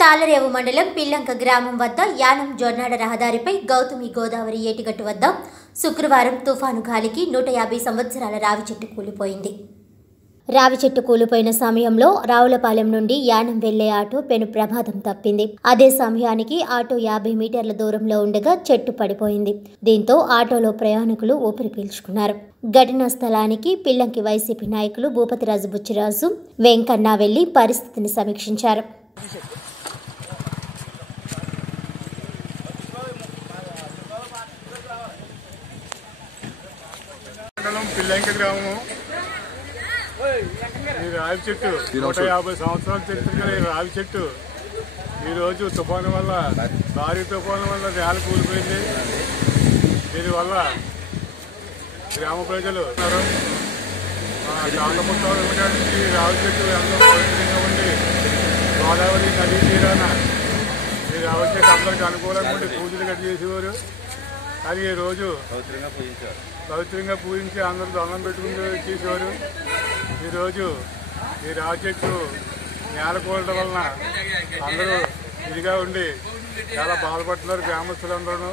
తాళరేవు మండలం పిల్లంక గ్రామం వద్ద యానం జొన్నాడ రహదారిపై గౌతమి గోదావరి ఏటిగట్టు వద్ద శుక్రవారం తుఫాను గాలికి 150 సంవత్సరాల రావి చెట్టు కూలిపోయింది. రావి చెట్టు కూలిపోయిన సమయంలో రావులపాలెం నుండి యానం వెళ్లే ఆటో పెను ప్రమాదం తప్పింది. అదే సమయానికి ఆటో 50 మీటర్ల దూరంలో ఉండగా చెట్టు పడిపోయింది. దీంతో ఆటోలో ప్రయాణికులు ఊపిరి పీల్చుకున్నారు. ఘటనా స్థలానికి పిల్లంకి వైసీపీ నాయకులు భూపతిరాజు బుచ్చిరాజు, వెంకన్న వెళ్లి పరిస్థితిని సమీక్షించారు. పిల్లంక గ్రామము ఈ రావి చెట్టు 150 సంవత్సరాల చరిత్ర రావి చెట్టు ఈరోజు తుఫాను వల్ల భారీ తుఫాను వల్ల నేల కూలిపోయింది. దీనివల్ల గ్రామ ప్రజలు చాలపుట్ట నుంచి రావి చెట్టు ఎంతో పవిత్రంగా ఉండి గోదావరి నదీ తీరాన ఈ రావి చెట్టు అందరికీ అనుకూలంగా ఉండి పూజలు గట్టి చేసేవారు. అది ఈ రోజు పవిత్రంగా పూజించి అందరూ దండం పెట్టుకుని చేసేవారు. ఈరోజు ఈ రావి చెట్టు నేల కూలడం వలన అందరూ ఇదిగా ఉండి చాలా బాధపడుతున్నారు గ్రామస్తులందరూ.